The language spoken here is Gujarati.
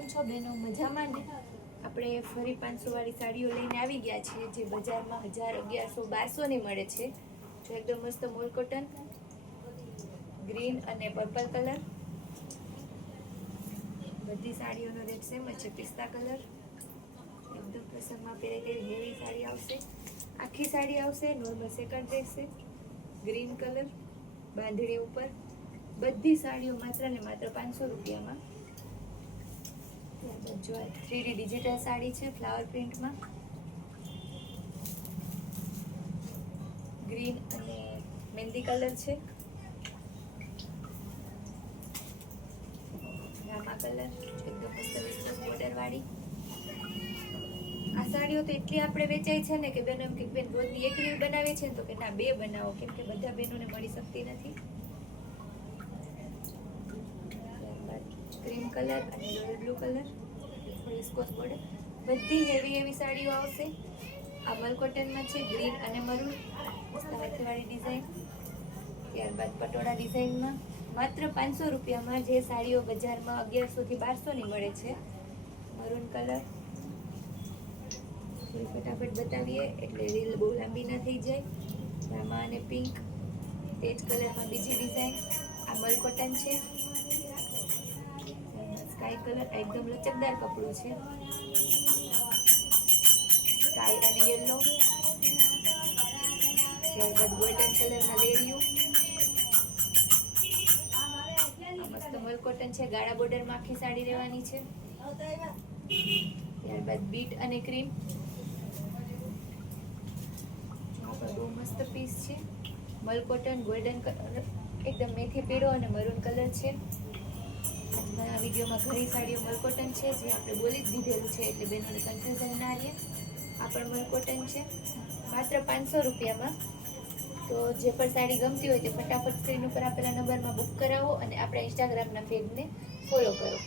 કેમ છો બેનો? મજામાં ને? આપણે ફરી 500 વાળી સાડીઓ લઈને આવી ગયા છીએ, જે બજારમાં 1000, 1100, 1200 ની મળે છે. જો એકદમ મસ્ત મોલ કોટન, ગ્રીન અને પર્પલ કલર. બધી સાડીઓનો રેટ સેમ જ છે. પિસ્તા કલર, એકદમ પ્રસંગમાં પહેરે તેવી હેવી સાડી આવશે. આખી સાડી આવશે, નોર્મલ સેકન્ડ રહેશે. ગ્રીન કલર, બાંધણી ઉપર. બધી સાડીઓ માત્ર ને માત્ર 500 રૂપિયામાં. જો 3D ડિજિટલ સાડી છે, ફ્લાવર પ્રિન્ટમાં. ગ્રીન અને મહેંદી કલર છે. રામા કલર, એકદમ મસ્ત વિસ્તસ બોર્ડર વાળી. આ સાડીઓ તો એટલી આપણે વેચાય છે ને કે બેનો એમ કે બેન રોજની એક રીલ બનાવે છે ને, તો કે ના 2 બનાવો, કેમ કે બધા બહેનોને મળી શકતી નથી. ક્રીમ કલર અને royal blue colour, viscous border. બધી હેવી સાડીઓ આવશે. આ મલ કોટનમાં છે, ગ્રીન અને મરૂન, હાથીવાળી ડિઝાઇન. ત્યારબાદ પટોળા ડિઝાઇનમાં માત્ર 500 રૂપિયામાં જે સાડીઓ બજારમાં 1100 થી 1200 ની મળે છે. મરૂન કલર ફટાફટ બતાવીએ એટલે રીલ બહુ લાંબી ના થઈ જાય. રામા અને પિંક, તેજ કલરમાં બીજી ડિઝાઇન. આ મલ કોટન છે. સ્કાય કલર, એકદમ લચકદાર કપડું છે. સ્કાય અને યલો. ત્યારબાદ ગોલ્ડન કલરમાં લેરિયું. મસ્ત મલ કોટન છે, ગાળા બોર્ડરમાં આખી સાડી રહેવાની છે. ત્યારબાદ બીટ અને ક્રીમ. બહુ મસ્ત પીસ છે. મલ કોટન, ગોલ્ડન કલર, એકદમ મેથી પીળો અને મરૂન કલર છે. આજના વિડીયોમાં ઘણી સાડીઓ મલ કોટન છે, જે આપણે બોલી જ દીધેલું છે, એટલે બેનોને કન્ફ્યુઝન ના રહે. આ પણ મલ કોટન છે, માત્ર 500 રૂપિયામાં. તો જે પણ સાડી ગમતી હોય તે ફટાફટ સ્ક્રીન ઉપર આપેલા નંબરમાં બુક કરાવો અને આપણા ઇન્સ્ટાગ્રામના પેજને ફોલો કરો.